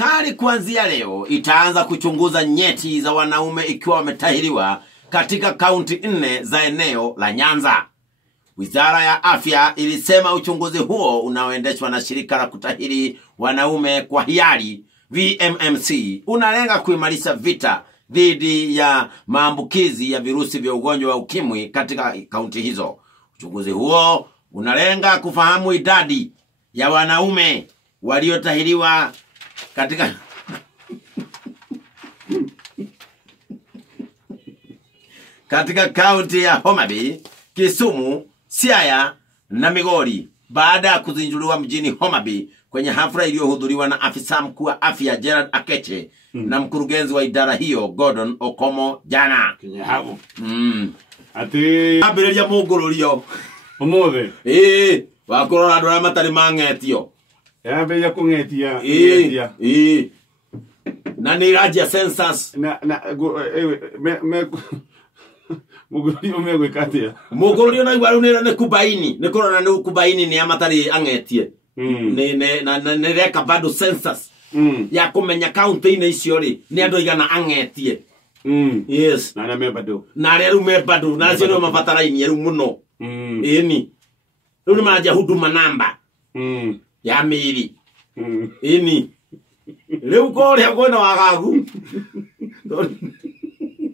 serikali kuanzia leo itaanza kuchunguza nyeti za wanaume ikiwa wametahiriwa katika kaunti 4 za eneo la Nyanza. Wizara ya Afya ilisema uchunguzi huo unaoendeshwa na shirika la kutahiri wanaume kwa hiari VMMC unalenga kuimarisha vita dhidi ya maambukizi ya virusi vya ugonjwa wa ukimwi katika kaunti hizo. Uchunguzi huo unalenga kufahamu idadi ya wanaume waliotahiriwa katika kaunti ya Homa Bay, Kisumu, Siaya na Migori baada ya kuzinduliwa mjini Homa Bay kwenye hafla iliyohudhuriwa na afisa mkuu wa afya Gerald Akeche na mkurugenzi wa idara hiyo Gordon Okomo jana. Kinyahabu. Ati abireria mugurulio. Omothe. Wakorora andu aria matari mangetio. Yabeya kungetia. Na ni rajia census. Mugurulio megwikatia. Mugurulio na igwaru ne kubaini. Ne korona ne kubaini ni amatari angetie. Ne reka bado census. Ya kumenya kaunti-ini icio ri ni andu igana angetie. Yes. Na mebado. Na reru mebado na cio no mafataraini eru muno. Ini. Riu maja huduma namba. Ya miri. Ini. Riu ko ria kwena wagagu.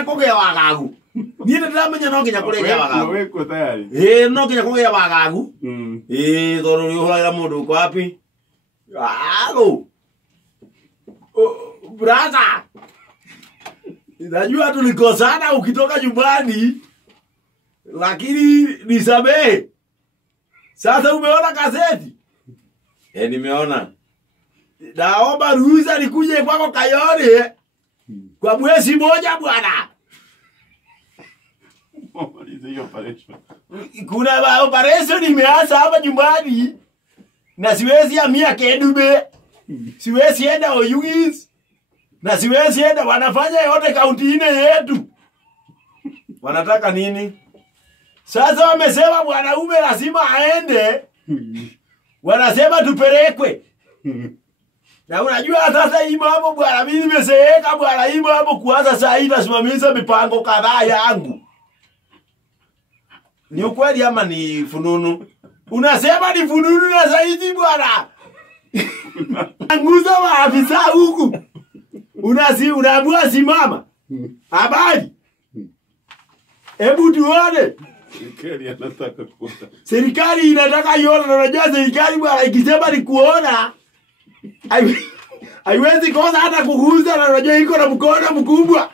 Kugea wagagu. Ni ndamenya no nginya kureja wagagu. Weko tayari. No nginya kugea wagagu. Thoro ri uhora mundu ko api. Ago. Brother. Najua tulikosana ukitoka nyumbani. Lakini nisamehe. Sasa umeona gazeti? Nimeona. Naomba ruhusa nikuje kwako Kayole kwa mwezi mmoja bwana. Kuna operation imeanza hapa nyumbani. Na siwezi hamia Kedube. Siwezi enda Oyugis. Na siwezi enda, wanafanya yote kaunti 4 yetu. Wanataka nini? Sasa wamesema mwanaume lazima aende. Wanasema tupelekwe. Na unajua sasa hii mambo bwana, mimi nimezeeka bwana, hii mambo kuanza saa hii nasimamisha mipango kadhaa yangu. Ni ukweli ama ni fununu? Unasema ni fununu na zaidi bwana. Nguza wa afisa huku. Unaamua simama. Habari. Hebu tuone. Serikali inataka kuona. Serikali inataka ione, na unajua serikali bwana ikisema ni kuona haiwezi kosa hata kuguza, na unajua iko na mkono mkubwa.